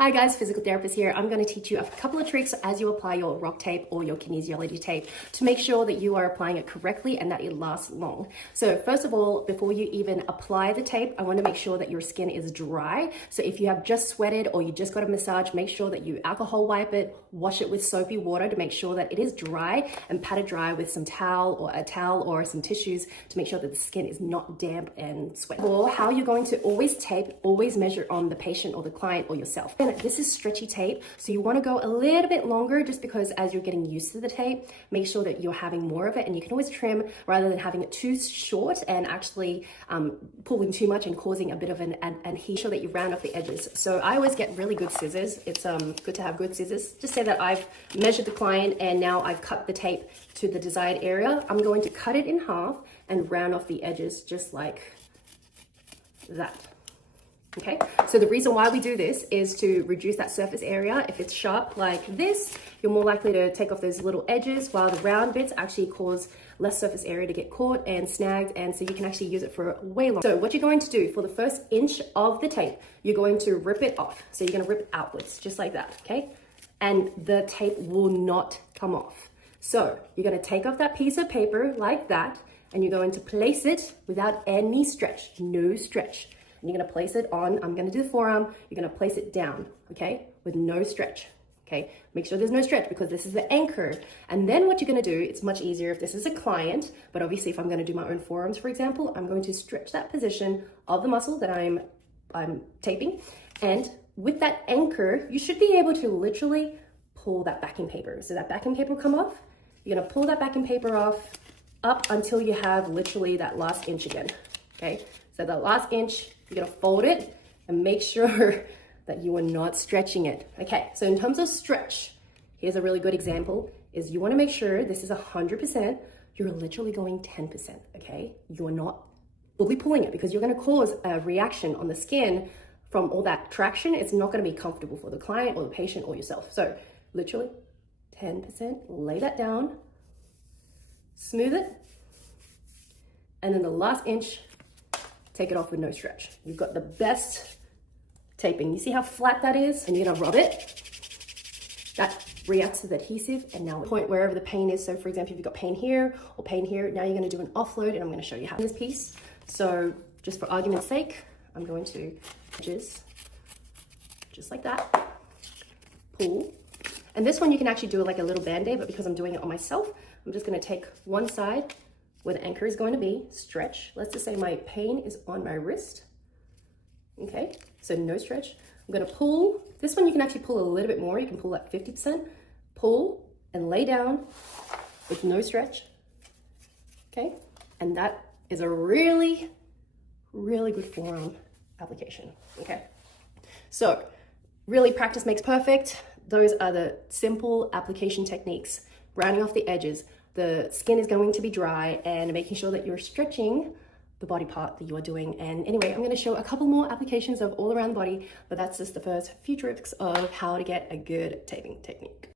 Hi guys, physical therapist here. I'm going to teach you a couple of tricks as you apply your RockTape or your Kinesiology tape to make sure that you are applying it correctly and that it lasts long. So first of all, before you even apply the tape, I want to make sure that your skin is dry. So if you have just sweated or you just got a massage, make sure that you alcohol wipe it, wash it with soapy water to make sure that it is dry, and pat it dry with some towel or some tissues to make sure that the skin is not damp and sweaty. Or how you're going to always tape, always measure on the patient or the client or yourself. And this is stretchy tape, so you want to go a little bit longer just because as you're getting used to the tape, make sure that you're having more of it, and you can always trim rather than having it too short and actually pulling too much and causing a bit of an adhesion. Sure that you round off the edges. So I always get really good scissors. It's good to have good scissors. Just say that I've measured the client and now I've cut the tape to the desired area. I'm going to cut it in half and round off the edges just like that. Okay, so the reason why we do this is to reduce that surface area. If it's sharp like this, you're more likely to take off those little edges, while the round bits actually cause less surface area to get caught and snagged, and so you can actually use it for way longer. So what you're going to do for the first inch of the tape, you're going to rip it off. So you're going to rip it outwards, just like that, okay? And the tape will not come off. So you're going to take off that piece of paper like that, and you're going to place it without any stretch, no stretch. And you're going to place it on, I'm going to do the forearm, you're going to place it down, okay, with no stretch, okay? Make sure there's no stretch because this is the anchor. And then what you're going to do, it's much easier if this is a client, but obviously if I'm going to do my own forearms, for example, I'm going to stretch that position of the muscle that I'm taping. And with that anchor, you should be able to literally pull that backing paper. So that backing paper will come off. You're going to pull that backing paper off up until you have literally that last inch again, okay? So the last inch, you're gonna fold it and make sure that you are not stretching it. Okay, so in terms of stretch, here's a really good example, is you wanna make sure this is 100%, you're literally going 10%, okay? You're not fully pulling it because you're gonna cause a reaction on the skin from all that traction. It's not gonna be comfortable for the client or the patient or yourself. So literally 10%, lay that down, smooth it, and then the last inch, take it off with no stretch. You've got the best taping. You see how flat that is? And you're gonna rub it. That reacts to the adhesive, and now point wherever the pain is. So for example, if you've got pain here or pain here, now you're gonna do an offload, and I'm gonna show you how this piece. So just for argument's sake, I'm going to just like that, pull. And this one you can actually do like a little band-aid, but because I'm doing it on myself, I'm just gonna take one side where the anchor is going to be, stretch. Let's just say my pain is on my wrist. Okay, so no stretch. I'm gonna pull. This one you can actually pull a little bit more. You can pull at 50%. Pull and lay down with no stretch. Okay, and that is a really, really good forearm application. Okay, so really practice makes perfect. Those are the simple application techniques. Rounding off the edges. The skin is going to be dry, and making sure that you're stretching the body part that you are doing. And anyway, I'm going to show a couple more applications of all around the body, but that's just the first few tricks of how to get a good taping technique.